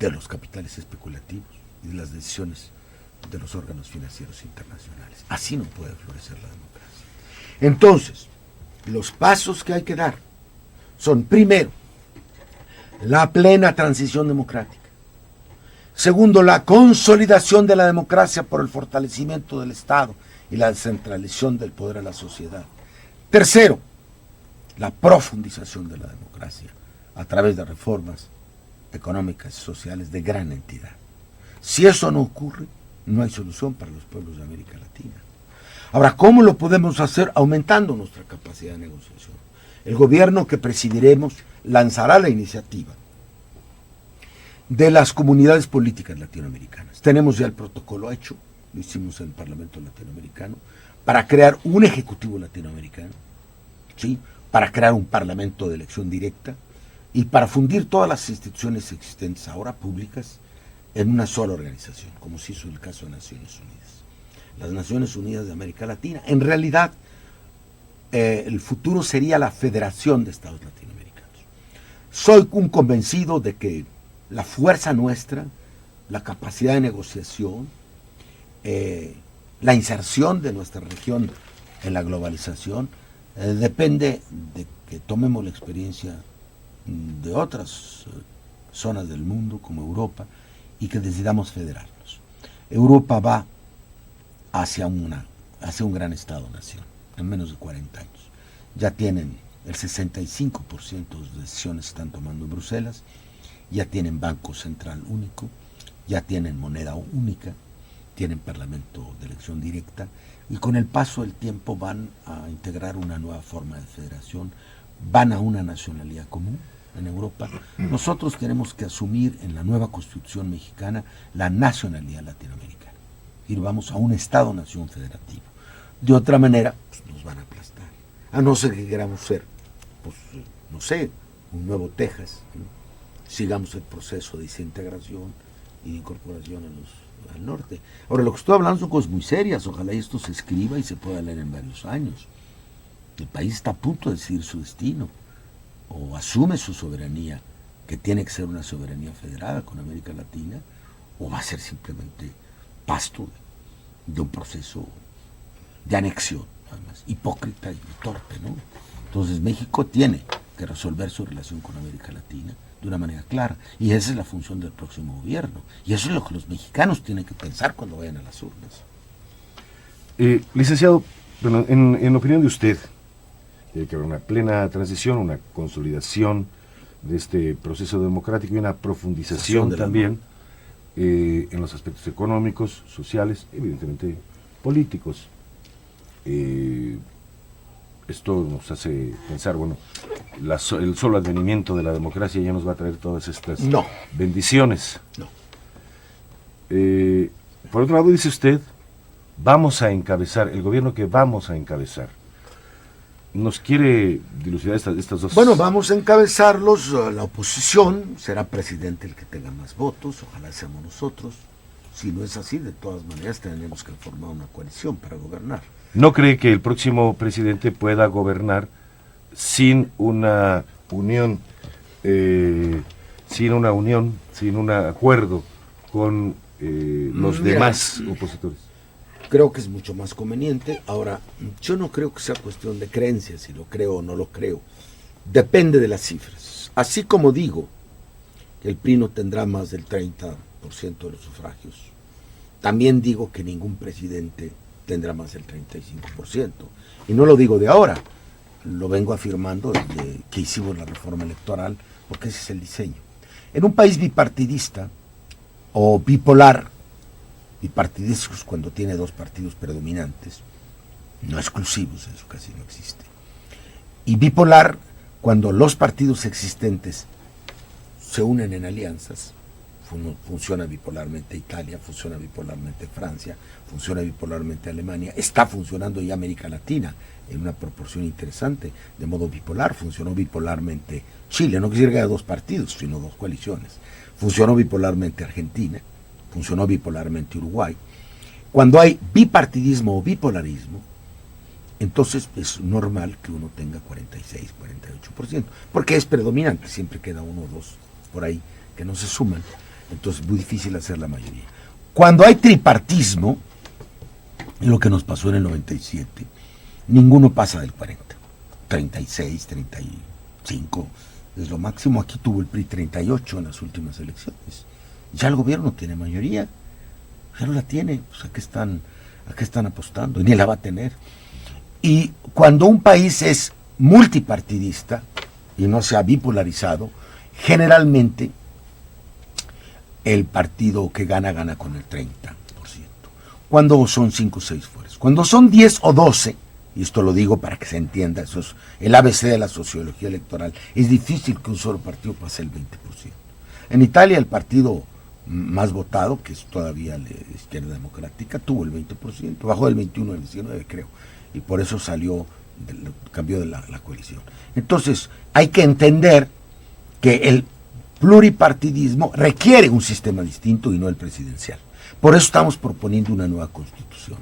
de los capitales especulativos y de las decisiones de los órganos financieros internacionales. Así no puede florecer la democracia. Entonces, los pasos que hay que dar son, primero, la plena transición democrática. Segundo, la consolidación de la democracia por el fortalecimiento del Estado y la descentralización del poder a la sociedad. Tercero, la profundización de la democracia a través de reformas económicas y sociales de gran entidad. Si eso no ocurre, no hay solución para los pueblos de América Latina. Ahora, ¿cómo lo podemos hacer? Aumentando nuestra capacidad de negociación. El gobierno que presidiremos lanzará la iniciativa de las comunidades políticas latinoamericanas. Tenemos ya el protocolo hecho, lo hicimos en el Parlamento Latinoamericano, para crear un ejecutivo latinoamericano, ¿sí?, para crear un parlamento de elección directa y para fundir todas las instituciones existentes ahora públicas en una sola organización, como se hizo en el caso de Naciones Unidas. Las Naciones Unidas de América Latina, en realidad, el futuro sería la Federación de Estados Latinoamericanos. Soy un convencido de que la fuerza nuestra, la capacidad de negociación, la inserción de nuestra región en la globalización, depende de que tomemos la experiencia de otras zonas del mundo, como Europa, y que decidamos federarnos. Europa va hacia un gran Estado-nación en menos de 40 años. Ya tienen el 65% de decisiones que están tomando en Bruselas, ya tienen Banco Central único, ya tienen moneda única, tienen Parlamento de elección directa, y con el paso del tiempo van a integrar una nueva forma de federación, van a una nacionalidad común en Europa. Nosotros tenemos que asumir en la nueva Constitución mexicana la nacionalidad latinoamericana, y vamos a un Estado-nación federativo. De otra manera, pues, nos van a aplastar, a no ser que queramos ser, pues, no sé, un nuevo Texas, ¿no? Sigamos el proceso de desintegración y de incorporación al norte. Ahora, lo que estoy hablando son cosas muy serias. Ojalá esto se escriba y se pueda leer en varios años. El país está a punto de decidir su destino, o asume su soberanía, que tiene que ser una soberanía federada con América Latina, o va a ser simplemente pasto de un proceso de anexión, además, hipócrita y torpe, ¿no? Entonces México tiene que resolver su relación con América Latina de una manera clara, y esa es la función del próximo gobierno, y eso es lo que los mexicanos tienen que pensar cuando vayan a las urnas. Licenciado, bueno, en opinión de usted, tiene que haber una plena transición, una consolidación de este proceso democrático y una profundización también en los aspectos económicos, sociales, evidentemente políticos. Esto nos hace pensar, bueno, el solo advenimiento de la democracia ya nos va a traer todas estas bendiciones. No. Por otro lado, dice usted, vamos a encabezar, el gobierno que vamos a encabezar. ¿Nos quiere dilucidar estas dos? Bueno, vamos a encabezarlos, la oposición, será presidente el que tenga más votos, ojalá seamos nosotros. Si no es así, de todas maneras tenemos que formar una coalición para gobernar. ¿No cree que el próximo presidente pueda gobernar sin una unión, sin un acuerdo con los demás opositores? Creo que es mucho más conveniente. Ahora, yo no creo que sea cuestión de creencias, si lo creo o no lo creo. Depende de las cifras. Así como digo que el PRI no tendrá más del 30% de los sufragios, también digo que ningún presidente tendrá más del 35%. Y no lo digo de ahora, lo vengo afirmando desde que hicimos la reforma electoral, porque ese es el diseño. En un país bipartidista o bipolar, bipartidiscos cuando tiene dos partidos predominantes, no exclusivos, eso casi no existe, y bipolar cuando los partidos existentes se unen en alianzas. Funciona bipolarmente Italia, funciona bipolarmente Francia, funciona bipolarmente Alemania, está funcionando ya América Latina en una proporción interesante, de modo bipolar. Funcionó bipolarmente Chile, no quisiera que haya dos partidos, sino dos coaliciones. Funcionó bipolarmente Argentina, funcionó bipolarmente Uruguay. Cuando hay bipartidismo o bipolarismo, entonces es normal que uno tenga 46, 48%, porque es predominante, siempre queda uno o dos por ahí que no se suman. Entonces es muy difícil hacer la mayoría. Cuando hay tripartismo, lo que nos pasó en el 97, ninguno pasa del 40, 36, 35, es lo máximo. Aquí tuvo el PRI 38 en las últimas elecciones. Ya el gobierno tiene mayoría, ya no la tiene, pues ¿a qué están apostando? Y ni la va a tener. Y cuando un país es multipartidista y no se ha bipolarizado, generalmente el partido que gana con el 30%. cuando son 5 o 6 fuerzas. Cuando son 10 o 12, y esto lo digo para que se entienda, eso es el ABC de la sociología electoral, es difícil que un solo partido pase el 20%. En Italia el partido más votado, que es todavía la Izquierda Democrática, tuvo el 20%, bajó del 21 al 19 creo, y por eso cambió de la coalición. Entonces hay que entender que el pluripartidismo requiere un sistema distinto y no el presidencial. Por eso estamos proponiendo una nueva constitución.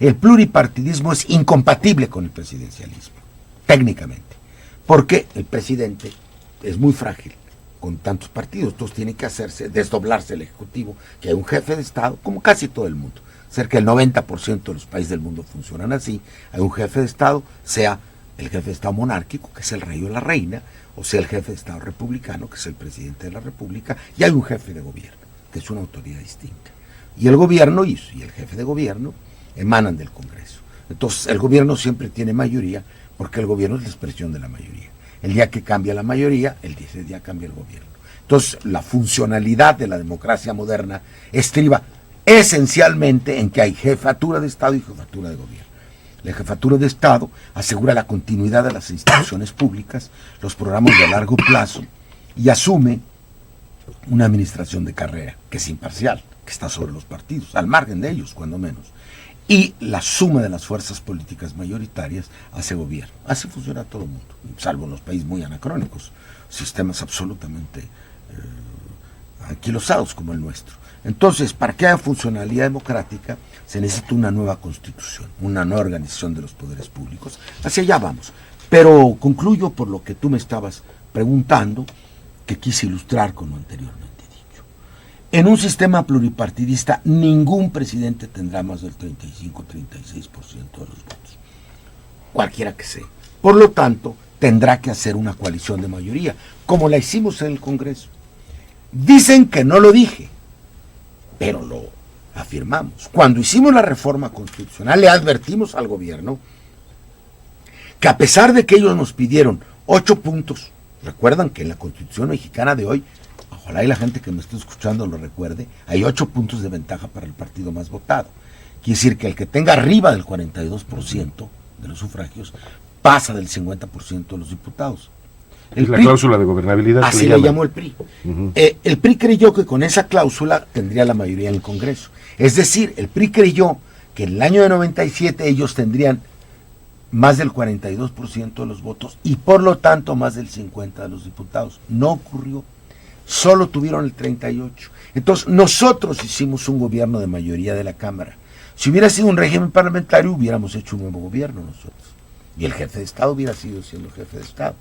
El pluripartidismo es incompatible con el presidencialismo, técnicamente, porque el presidente es muy frágil con tantos partidos, entonces tiene que desdoblarse el Ejecutivo, que hay un jefe de Estado, como casi todo el mundo. Cerca del 90% de los países del mundo funcionan así. Hay un jefe de Estado, sea el jefe de Estado monárquico, que es el rey o la reina, o sea el jefe de Estado republicano, que es el presidente de la República, y hay un jefe de gobierno, que es una autoridad distinta. Y el gobierno y el jefe de gobierno emanan del Congreso. Entonces el gobierno siempre tiene mayoría, porque el gobierno es la expresión de la mayoría. El día que cambia la mayoría, ese día cambia el gobierno. Entonces la funcionalidad de la democracia moderna estriba esencialmente en que hay jefatura de Estado y jefatura de gobierno. La jefatura de Estado asegura la continuidad de las instituciones públicas, los programas de largo plazo, y asume una administración de carrera, que es imparcial, que está sobre los partidos, al margen de ellos, cuando menos. Y la suma de las fuerzas políticas mayoritarias hace gobierno. Así funciona todo el mundo, salvo en los países muy anacrónicos, sistemas absolutamente anquilosados como el nuestro. Entonces, para que haya funcionalidad democrática, se necesita una nueva constitución, una nueva organización de los poderes públicos. Hacia allá vamos. Pero concluyo por lo que tú me estabas preguntando, que quise ilustrar con lo anteriormente dicho. En un sistema pluripartidista, ningún presidente tendrá más del 35 o 36% de los votos, cualquiera que sea. Por lo tanto, tendrá que hacer una coalición de mayoría, como la hicimos en el Congreso. Dicen que no lo dije, pero lo afirmamos. Cuando hicimos la reforma constitucional, le advertimos al gobierno que a pesar de que ellos nos pidieron 8 puntos, recuerdan que en la Constitución mexicana de hoy, ojalá y la gente que me esté escuchando lo recuerde, hay 8 puntos de ventaja para el partido más votado. Quiere decir que el que tenga arriba del 42% de los sufragios pasa del 50% de los diputados. Es la cláusula de gobernabilidad. Así le llamó el PRI. El PRI creyó que con esa cláusula tendría la mayoría en el Congreso. Es decir, el PRI creyó que en el año de 97 ellos tendrían más del 42% de los votos y por lo tanto más del 50% de los diputados. No ocurrió. Solo tuvieron el 38%. Entonces nosotros hicimos un gobierno de mayoría de la Cámara. Si hubiera sido un régimen parlamentario, hubiéramos hecho un nuevo gobierno nosotros. Y el jefe de Estado hubiera sido siendo jefe de Estado.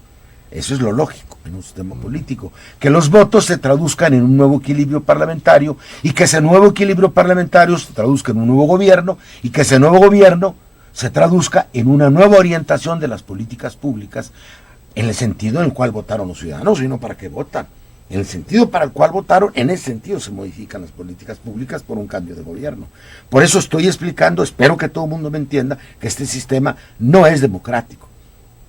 Eso es lo lógico en un sistema político, que los votos se traduzcan en un nuevo equilibrio parlamentario y que ese nuevo equilibrio parlamentario se traduzca en un nuevo gobierno y que ese nuevo gobierno se traduzca en una nueva orientación de las políticas públicas en el sentido en el cual votaron los ciudadanos, y no para qué votan. En el sentido para el cual votaron, en ese sentido se modifican las políticas públicas por un cambio de gobierno. Por eso estoy explicando, espero que todo el mundo me entienda, que este sistema no es democrático,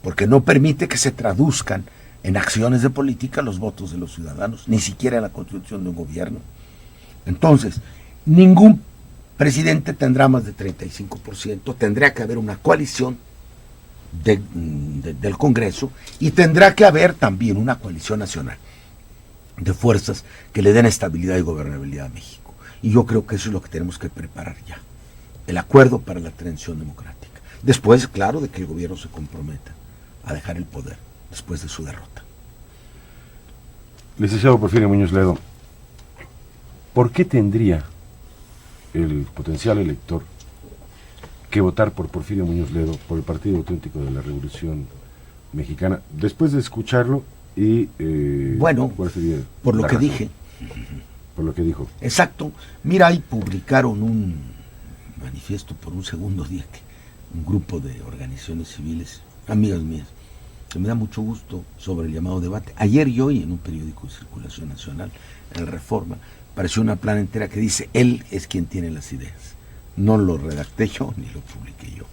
porque no permite que se traduzcan en acciones de política los votos de los ciudadanos, ni siquiera en la constitución de un gobierno. Entonces, ningún presidente tendrá más de 35%, tendrá que haber una coalición del Congreso y tendrá que haber también una coalición nacional de fuerzas que le den estabilidad y gobernabilidad a México. Y yo creo que eso es lo que tenemos que preparar ya, el acuerdo para la transición democrática. Después, claro, de que el gobierno se comprometa a dejar el poder después de su derrota. Licenciado Porfirio Muñoz Ledo, ¿por qué tendría el potencial elector que votar por Porfirio Muñoz Ledo, por el Partido Auténtico de la Revolución Mexicana, después de escucharlo y bueno, ¿cuál sería por lo que razón? dije? Por lo que dijo. Exacto. Mira, ahí publicaron un manifiesto por un segundo día, que un grupo de organizaciones civiles, amigas mías, que me da mucho gusto, sobre el llamado debate. Ayer y hoy, en un periódico de circulación nacional, en Reforma, apareció una plana entera que dice: él es quien tiene las ideas. No lo redacté yo, ni lo publiqué yo.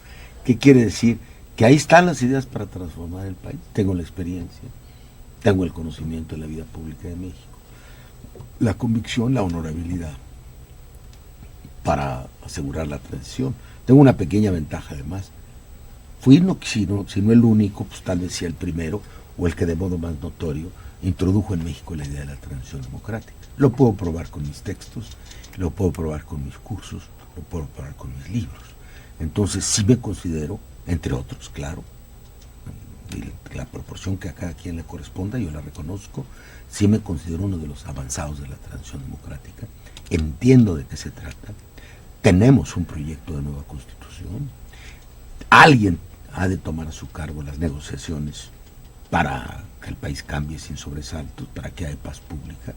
¿Qué quiere decir? Que ahí están las ideas para transformar el país. Tengo la experiencia, tengo el conocimiento de la vida pública de México, la convicción, la honorabilidad para asegurar la transición. Tengo una pequeña ventaja además. Fui, si no el único, pues tal vez sea el primero, o el que de modo más notorio introdujo en México la idea de la transición democrática. Lo puedo probar con mis textos, lo puedo probar con mis cursos, lo puedo probar con mis libros. Entonces sí me considero, entre otros, claro, la proporción que a cada quien le corresponda, yo la reconozco, sí me considero uno de los avanzados de la transición democrática, entiendo de qué se trata, tenemos un proyecto de nueva constitución, alguien ha de tomar a su cargo las negociaciones para que el país cambie sin sobresaltos, para que haya paz pública,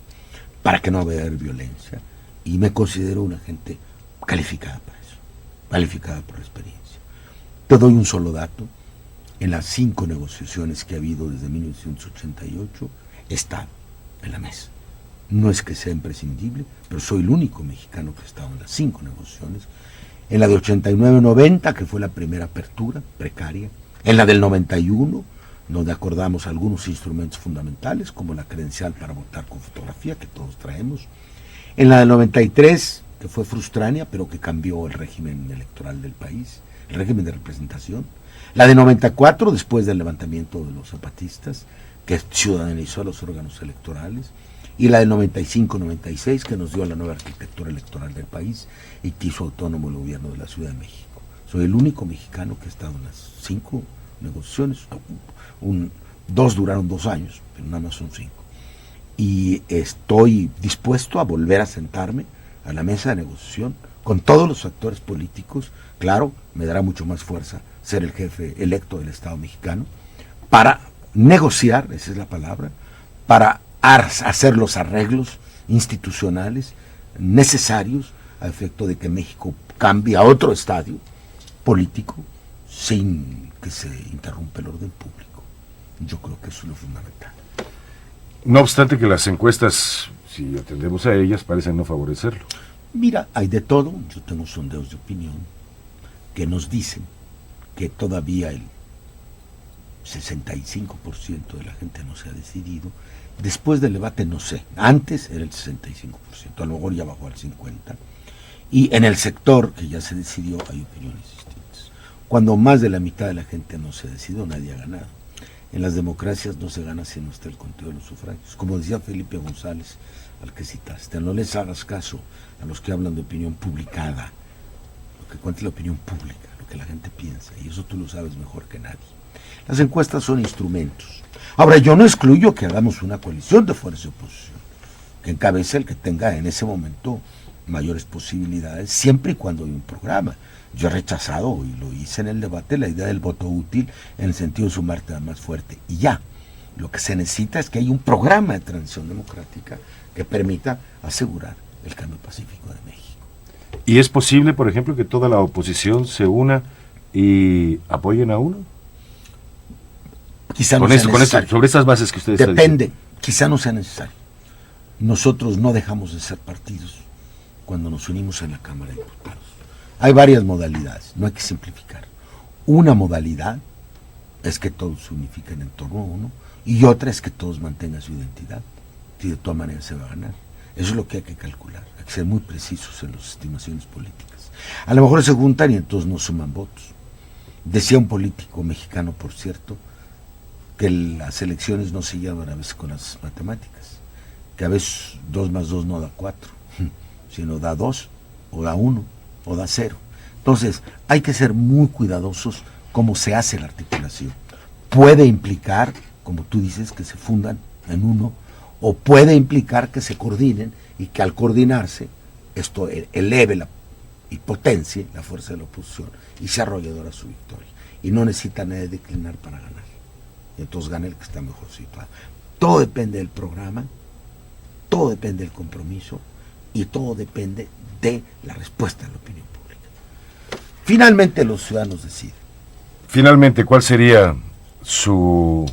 para que no vaya a haber violencia, y me considero una gente calificada para eso, calificada por la experiencia. Te doy un solo dato: en las 5 negociaciones que ha habido desde 1988, he estado en la mesa. No es que sea imprescindible, pero soy el único mexicano que ha estado en las 5 negociaciones. En la de 89-90, que fue la primera apertura, precaria. En la del 91, donde acordamos algunos instrumentos fundamentales, como la credencial para votar con fotografía, que todos traemos. En la del 93, que fue frustránea, pero que cambió el régimen electoral del país, el régimen de representación. La de 94, después del levantamiento de los zapatistas, que ciudadanizó a los órganos electorales. Y la del 95-96, que nos dio la nueva arquitectura electoral del país y que hizo autónomo el gobierno de la Ciudad de México. Soy el único mexicano que ha estado en las 5 negociaciones. 2 duraron 2 años, pero nada más son 5. Y estoy dispuesto a volver a sentarme a la mesa de negociación con todos los actores políticos. Claro, me dará mucho más fuerza ser el jefe electo del Estado mexicano, para negociar, esa es la palabra, para hacer los arreglos institucionales necesarios a efecto de que México cambie a otro estadio político sin que se interrumpa el orden público. Yo creo que eso es lo fundamental. No obstante que las encuestas, si atendemos a ellas, parecen no favorecerlo. Mira, hay de todo. Yo tengo sondeos de opinión que nos dicen que todavía el 65% de la gente no se ha decidido. Después del debate no sé, antes era el 65%, a lo mejor ya bajó al 50%. Y en el sector que ya se decidió hay opiniones distintas. Cuando más de la mitad de la gente no se decidió, nadie ha ganado. En las democracias no se gana si no está el conteo de los sufragios. Como decía Felipe González, al que citaste, no les hagas caso a los que hablan de opinión publicada, lo que cuenta la opinión pública, lo que la gente piensa, y eso tú lo sabes mejor que nadie. Las encuestas son instrumentos. Ahora, yo no excluyo que hagamos una coalición de fuerza y oposición, que encabece el que tenga en ese momento mayores posibilidades, siempre y cuando hay un programa. Yo he rechazado, y lo hice en el debate, la idea del voto útil en el sentido de sumarte a más fuerte. Y ya, lo que se necesita es que haya un programa de transición democrática que permita asegurar el cambio pacífico de México. ¿Y es posible, por ejemplo, que toda la oposición se una y apoyen a uno? Quizá no sea necesario. Sobre esas bases que ustedes depende, quizá no sea necesario. Nosotros no dejamos de ser partidos cuando nos unimos en la Cámara de Diputados. Hay varias modalidades, no hay que simplificar. Una modalidad es que todos se unifiquen en torno a uno, y otra es que todos mantengan su identidad, y de todas maneras se va a ganar. Eso es lo que hay que calcular, hay que ser muy precisos en las estimaciones políticas. A lo mejor se juntan y entonces no suman votos. Decía un político mexicano, por cierto, que las elecciones no se llevan a veces con las matemáticas, que a veces 2 más 2 no da 4, sino da 2, o da 1, o da 0. Entonces, hay que ser muy cuidadosos cómo se hace la articulación. Puede implicar, como tú dices, que se fundan en uno, o puede implicar que se coordinen, y que al coordinarse, esto eleve y potencie la fuerza de la oposición, y sea arrolladora su victoria. Y no necesita nadie declinar para ganar. Entonces gana el que está mejor situado. Todo depende del programa, todo depende del compromiso, y todo depende de la respuesta de la opinión pública. Finalmente los ciudadanos deciden. Finalmente, ¿cuál sería su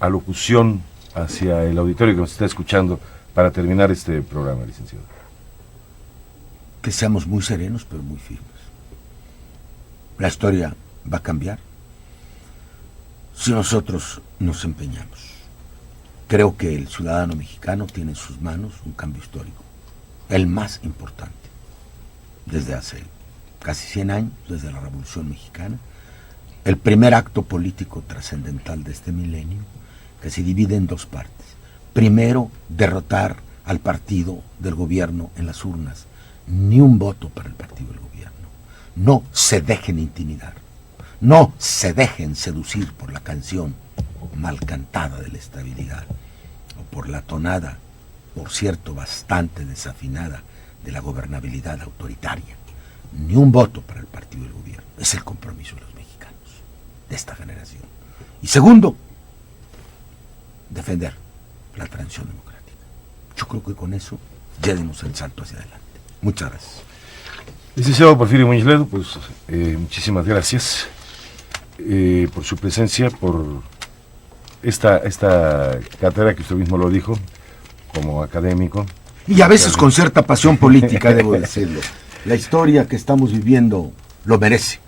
alocución hacia el auditorio que nos está escuchando para terminar este programa, licenciado? Que seamos muy serenos, pero muy firmes. La historia va a cambiar si nosotros nos empeñamos. Creo que el ciudadano mexicano tiene en sus manos un cambio histórico, el más importante. desde hace casi 100 años, desde la Revolución Mexicana, el primer acto político trascendental de este milenio, que se divide en dos partes. Primero, derrotar al partido del gobierno en las urnas. Ni un voto para el partido del gobierno. No se dejen intimidar. No se dejen seducir por la canción mal cantada de la estabilidad o por la tonada, por cierto, bastante desafinada de la gobernabilidad autoritaria. Ni un voto para el partido del gobierno. Es el compromiso de los mexicanos, de esta generación. Y segundo, defender la transición democrática. Yo creo que con eso ya dimos el salto hacia adelante. Muchas gracias. Licenciado Porfirio Muñiz Ledo, pues muchísimas gracias por su presencia, por esta cátedra que usted mismo lo dijo, como académico. Y a veces con cierta pasión política, debo decirlo. La historia que estamos viviendo lo merece.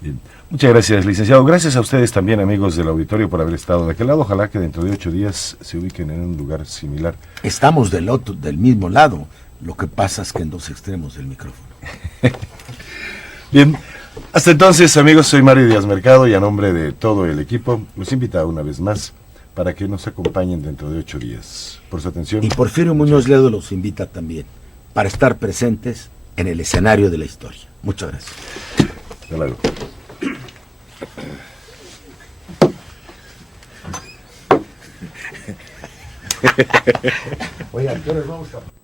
Bien. Muchas gracias, licenciado. Gracias a ustedes también, amigos del auditorio, por haber estado de aquel lado. Ojalá que dentro de 8 días se ubiquen en un lugar similar. Estamos del mismo lado. Lo que pasa es que en dos extremos del micrófono. Bien. Hasta entonces, amigos, soy Mario Díaz Mercado y a nombre de todo el equipo los invito una vez más para que nos acompañen dentro de 8 días. Por su atención. Y Porfirio Muñoz Ledo los invita también para estar presentes en el escenario de la historia. Muchas gracias. Hasta luego. Oigan, ¿qué hora vamos a...